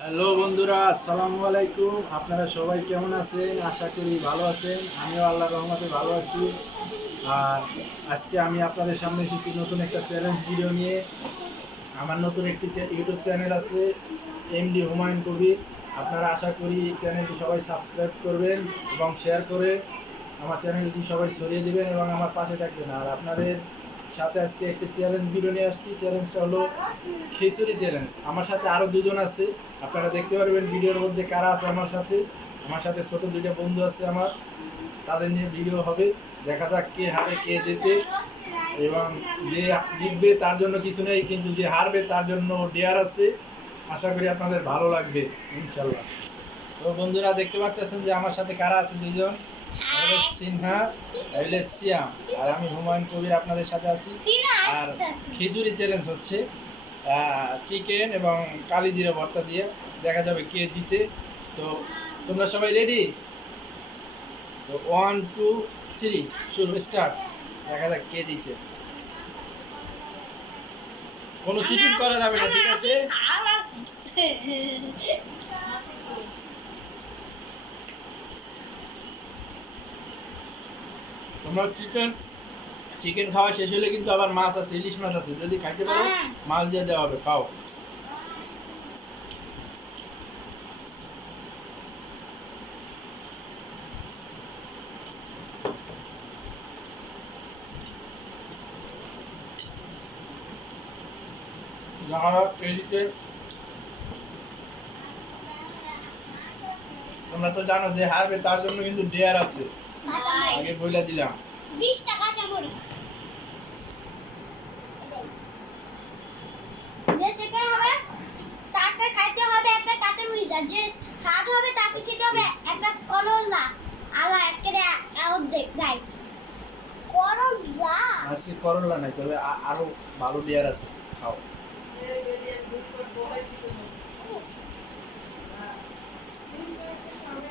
Hello বন্ধুরা, আসসালামু আলাইকুম। আপনারা সবাই কেমন আছেন? আশা করি ভালো আছেন। আমিও আল্লাহর রহমতে ভালো আছি। আর আজকে আমি আপনাদের সামনে এসেছি নতুন একটা চ্যালেঞ্জ ভিডিও নিয়ে। আমার নতুন একটি ইউটিউব চ্যানেল আছে, এমডি হুমায়ুন কবির। আপনারা আশা করি এই চ্যানেলটি সবাই সাবস্ক্রাইব করবেন এবং শেয়ার করে আমার চ্যানেলটি সবাই ছড়িয়ে দেবেন এবং আমার পাশে থাকবেন। আর আপনাদের সাথে আজকে একটি চ্যালেঞ্জ ভিডিও নিয়ে আসছি। চ্যালেঞ্জটা হলো খিচুড়ি চ্যালেঞ্জ। আমার সাথে আরও দুজন আছে, আপনারা দেখতে পারবেন ভিডিওর মধ্যে কারা আছে আমার সাথে। আমার সাথে ছোট দুইটা বন্ধু আছে আমার, তাদের নিয়ে ভিডিও হবে। দেখা যাক কে হারে কে জেতে, এবং যে জিতবে তার জন্য কিছু নেই, কিন্তু যে হারবে তার জন্য ডেয়ার আছে। আশা করি আপনাদের ভালো লাগবে ইনশাল্লাহ। তো বন্ধুরা দেখতে পাচ্ছেন যে আমার সাথে কারা আছে, দুজন সিনহা, সিয়াম, আর আমি হুমায়ুন কবির আপনাদের সাথে আছি। আর খিচুড়ি চ্যালেঞ্জ হচ্ছে চিকেন এবং কালি জিরা ভর্তা দিয়ে। দেখা যাবে কে জিতে। তো তোমরা সবাই রেডি? তো 1 2 3 শুরু, স্টার্ট। দেখা যাক কে জিতে। কোনো চিটিং করা যাবে না, ঠিক আছে? তোমরা চিকেন খাওয়া শেষ হলে কিন্তু আবার মাছ আছে, ইলিশ মাছ আছে, যদি খাইতে পারো মাছ দিয়ে দেওয়া হবে, খাও। যারা কেজিতে, তোমরা তো জানো যে হারবে তার জন্য কিন্তু ডেয়ার আছে, আগে বইলা দিলাম। 20 টাকা চামড়িস যে সেটা হবে, তাকে খাইতে হবে একটা কাঁচা মরিচ, আর যে খাওয়াতে হবে তাকে খেতে হবে একটা করলা। আলা একেবারে অর্ধেক গাইস, করলা। আজকে করলা নাই, তবে আরো ভালো ডেয়ার আছে, খাও।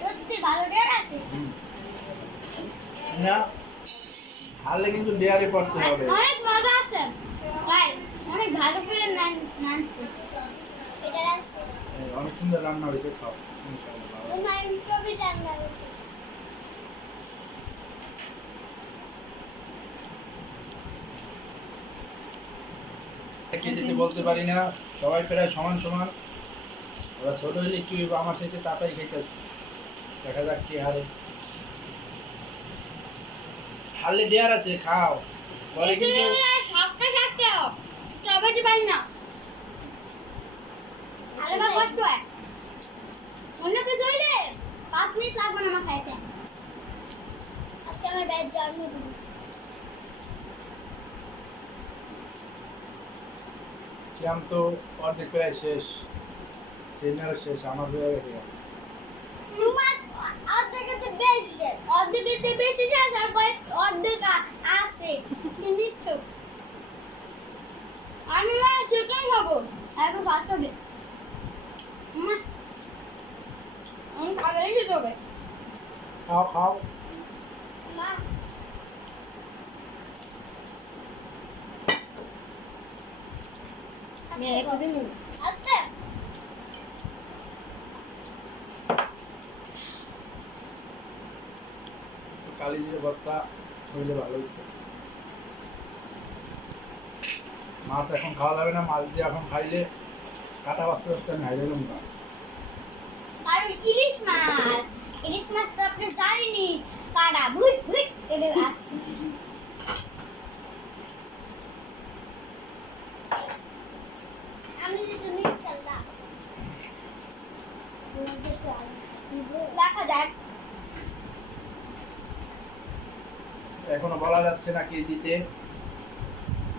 সত্যি ভালো ডেয়ার আছে না, হারলে কিন্তু ডেয়ারে পড়তে হবে। অনেক মজা আছে ভাই, অনেক ভালো করে নান এটা আছে। অনেক সুন্দর রান্না হয়েছে, খাও ইনশাআল্লাহ ভালো। তোমার কবি রান্না হয়েছে। কে যেতে বলতে পারি না, সবাই প্রায় সমান সমান। ওরা ছোট হলে একটু আমার সাথে তাড়াতাড়ি খাইতেছে। দেখা যাক কে হারে। হারলে ডেয়ার আছে, খাও। পরে কিন্তু সবটা খাচ্ছে সবাই পাই না, তাহলে বা কষ্ট হয়। অন্য কিছু হইলে 5 মিনিট লাগবে না আমার খাইতে। আজকে আমার ভাইয়ের জন্মদিন। শ্যাম তো অর্ধেক প্রায় শেষ, সিনারও শেষ, আমার হয়ে গেছে। তোমার অর্ধেকেতে বেশি শেষ, অর্ধেকেতে বেশি শেষ, আর কয়েক অর্ধেক আছে নিচ্ছ। আমি না সেটাই খাবো, এখন ফার্স্ট হবে। আমি খাবেই খেতে হবে। খাও খাও। মা আচ্ছা কালি দিয়ে ভর্তা হইলে ভালো হইতো। মাছ এখন খাওয়া যাবে না, মাছ দিয়ে এখন খাইলে কাটা বাঁচতে বাঁচতে আমি হাইলে না। আর ইলিশ মাছ তো আপনি জানেনই, কাটা ভুট ভুট করে আছে। আমি যে তুমি খেলতা দেখা যাক। এখনো বলা যাচ্ছে না কে জিতে।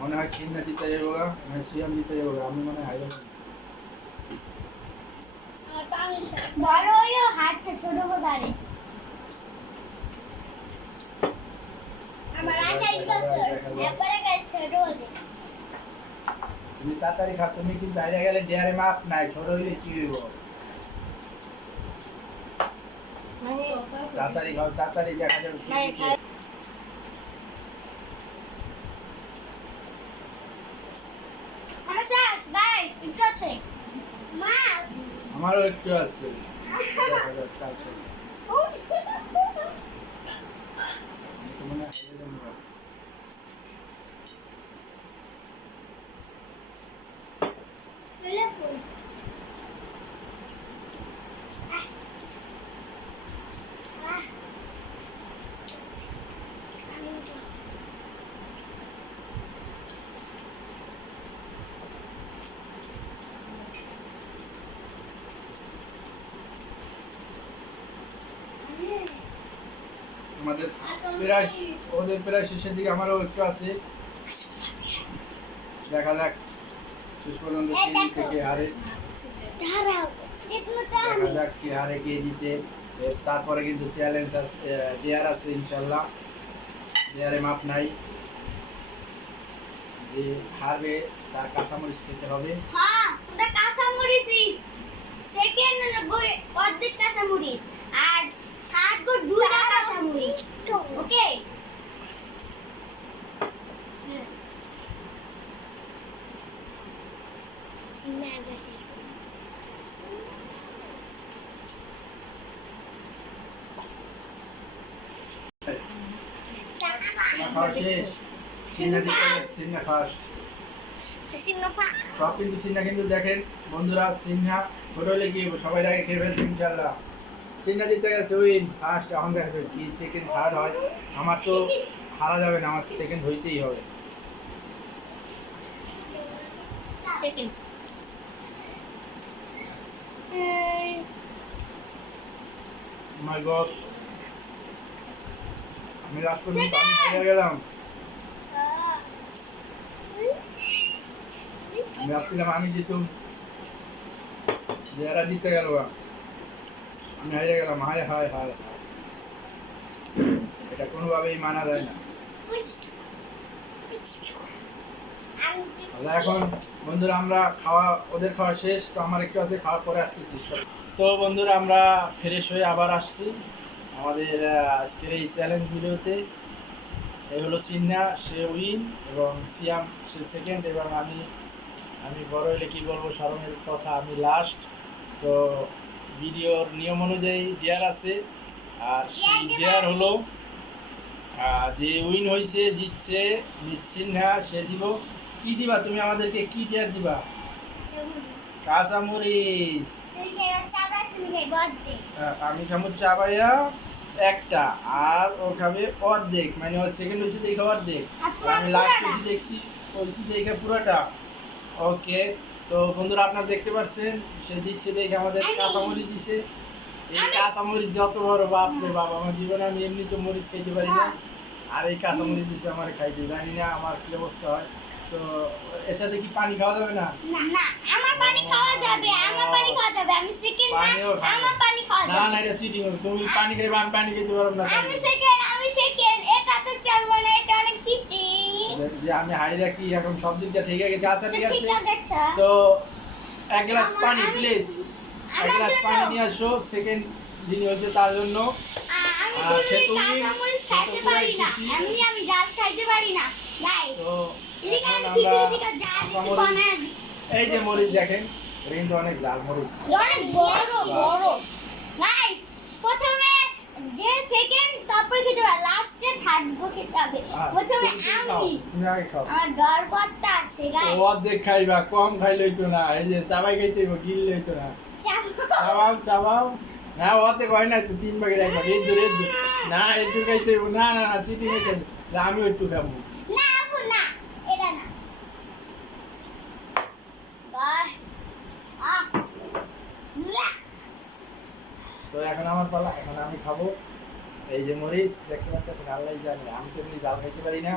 মনে হয় চিন্না জিতে যাবো, সিয়াম জিতে যাবো, আমি মনে হয় হাইলে। বড় হয়েও হাঁটছে ছোট কোদারে। আমার 28 বছর, এরপরে ছোট হলে। তুমি তাড়াতাড়ি খাও, তুমি কিন্তু বাইরে গেলে ডেয়ারে মাপ নাই, ছোট হইলে কি হইব? তাড়াতাড়ি খাও, তাড়াতাড়ি দেখা যাবে কে জিতে। আমার শেষ, গাইস, একটু আছে। মা আমারও একটু আছে দেখা যাক কাল সকালে। আমি তো মনে হয় হারিয়ে যাবো। আমাদের প্রায় ওদের প্রায় শেষের দিকে আমারও একটু আছে, দেখা যাক শেষ পর্যন্ত কে জিতে কে হারে, দেখা যাক কে হারে কে জিতে। তারপরে কিন্তু চ্যালেঞ্জ আছে, দেয়ার আছে ইনশাল্লাহ, দেয়ারে মাপ নাই, যে হারবে তার কাঁচামরিচ খেতে হবে। হ্যাঁ ওটা কাঁচামরিচই, সেকেন্ড অর্ধেক কাঁচামরিচ আর থার্ড গো দুইটা কাঁচামরিচ। ওকে তোমার খাওয়া শেষ? সিন্না দিতে সিন্না ফার্স্ট। সব কিন্তু সিন্না কিন্তু দেখেন বন্ধুরা, সিন্না ছোট হলে কি সবাই আগে খেয়ে ফেলছে ইনশাল্লাহ। সিন্না দিতে গেছে উইন ফার্স্ট, এখন দেখা যাবে কি সেকেন্ড থার্ড হয়। আমার তো হারা যাবে না, আমার সেকেন্ড হইতেই হবে। মাই গড, আমি লাস্ট পর্যন্ত আমি হারিয়ে গেলাম। আমি ভাবছিলাম আমি জিতুম, যারা জিতে গেল, আমি হারিয়ে গেলাম। হায় হায় হায়, এটা কোনোভাবেই মানা যায় না। এখন বন্ধুরা আমরা খাওয়া, ওদের খাওয়া শেষ, তো আমার একটু আছে, খাওয়ার পরে আসতেছি। তো বন্ধুরা আমরা ফ্রেশ হয়ে আবার আসছি আমাদের আজকের এই চ্যালেঞ্জ ভিডিওতে। এই হলো সিন্না, সে উইন, এবং সিয়াম সে সেকেন্ড, এবং আমি বড় হলে কী বলবো, শরমের কথা, আমি লাস্ট। তো ভিডিওর নিয়ম অনুযায়ী ডেয়ার আছে, আর সেই ডেয়ার হলো যে উইন হয়েছে, জিতছে সিন্না, সে দিব। কি দিবা তুমি আমাদেরকে, কি ডেয়ার দিবা? কাঁচামরিচ। আমি খাবো চাবাইয়া একটা, আর ও খাবে অর্ধেক, মানে ওর সেকেন্ড হয়েছে দেখে অর্ধেক, আমি লাস্ট হয়েছি দেখছি হয়েছি দেখে পুরোটা। ওকে, তো বন্ধুরা আপনারা দেখতে পাচ্ছেন সে দিচ্ছে দেখে আমাদের কাঁচামরিচ দিছে। এই কাঁচামরিচ যত বড়, বাপ রে বাপ, আমার জীবনে আমি এমনি তো মরিচ খাইতে পারি না, আর এই কাঁচামরিচ দিছে আমার খাইতে, জানি না আমার কি অবস্থা হয়। তো এর সাথে কি পানি খাওয়া যাবে না? না আমার পানি খাওয়া যাবে, আমার পানি খাওয়া যাবে, আমি সেকেন্ড না, আমার পানি খাওয়া যাবে না না, এটা চিটিং হবে। তুমি পানি খাইবে, আমি পানি খেতে পারবো না। আমি সেকেন্ড, এটা তো চলবে না, এটা অনেক চিটিং। যে আমি হাইরা কি এখন সব দিক দিয়ে ঠিক গেছে। আচ্ছা ঠিক আছে, ঠিক আছে, তো এক গ্লাস পানি প্লিজ, এক আমার গ্লাস জন্য। পানি নিয়ে আসো, সেকেন্ড যিনি হচ্ছে তার জন্য। আমি সে কোনো তো কাঁচামরিচ খাইতে পারি না, আমি জাল খাইতে পারি না গাইস। তো এদিকে এখন আমি খিচুড়ি আমরা দিকে জাল একটু কাঁচামরিচ, বানায় দিই। এই যে মরিচ দেখেন, এটা কিন্তু অনেক লাল মরিচ। অনেক বড় বড় গাইস। প্রথমে যে সেকেন্ড, তারপর খেতে হবে, লাস্টে থার্ড গো খেতে হবে। প্রথমে আমি, তুমি আগে খাও। আমার ডর করতে আছে গাইস। ও অর্ধেক খাইবা, কম খাইলে হইতো না, এই যে চাবাই খাইতে হইব, গিললে হইতো না। চাবাও চাবাও, না অর্ধেক হয় না, তো তিন ভাগের এক ভাগ, এই দূর না, একটু খাইতে হইব। না না না, চিঠি খাইতে আমি একটু খাবো। না আপু না, এটা না। বাহ আহ না। তো এখন আমার পালা, এখন আমি খাবো। এই যে মরিচ দেখতে পাচ্ছেন, আল্লাহ জানে, আমি তো এমনি জাল খাইতে পারি না।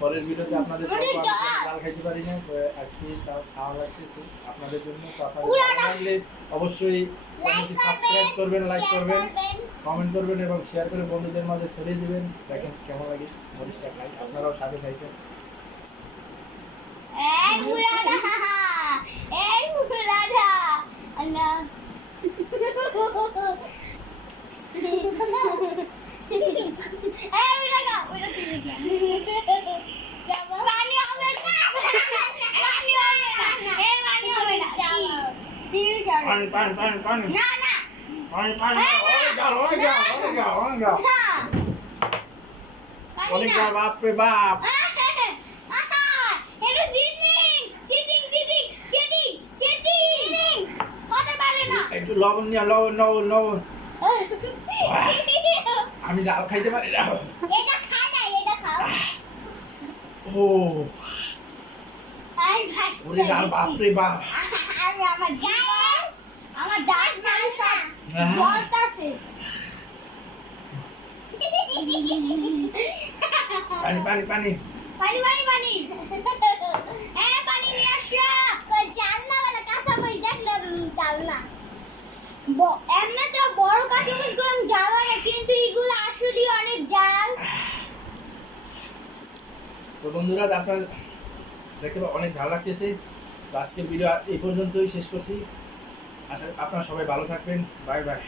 পরের ভিডিওতে আপনাদের বলবো আমি কেন জাল খাইতে পারি না। তো আজকে তাও খাওয়া লাগতেছে আপনাদের জন্য। তো আপনাদের ভালো লাগলে অবশ্যই চ্যানেলটি সাবস্ক্রাইব করবেন, লাইক করবেন, কমেন্ট করবেন এবং শেয়ার করে বন্ধুদের মাঝে ছড়িয়ে দিবেন। দেখেন কেমন লাগে মরিচটা খাই, আপনারাও সাথে খাইছেন। এই বুড়াটা, এই বুড়াটা, আল্লাহ। এই বুড়াটা, ওইটা তুলে দিলাম। পানি হবে না, পানি হবে না, এই পানি হবে না। সিরিয়াস পানি পানি পানি পানি না না পানি পানি অনেক গাল অনেক গাল অনেক গাল অনেক গাল না পানি অনেক না গাল বাপ রে বাপ এটা cheating cheating cheating cheating cheating হতে পারে না একটু লবণ নিয়ে লবণ লবণ লবণ আমি ডাল খাইতে পারি না এটা খা না এটা খাও ও আই ভাই ওরে ডাল বাপ রে বাপ আমি আমার দাঁত চালু সব জ্বলতাছে পানি পানি পানি পানি পানি পানি পানি নিয়ে আসো কই চাল না বলে কাঁচা মরিচ দেখলে চাল না এমনি তো বড় কাঁচা মরিচ গুলো জাল হয় না কিন্তু এগুলো আসলে অনেক জাল তো বন্ধুরা আপনার দেখতে অনেক ভালো লাগতেছে তো আজকের ভিডিও এই পর্যন্তই শেষ করছি আশা আপনারা সবাই ভালো থাকবেন বাই বাই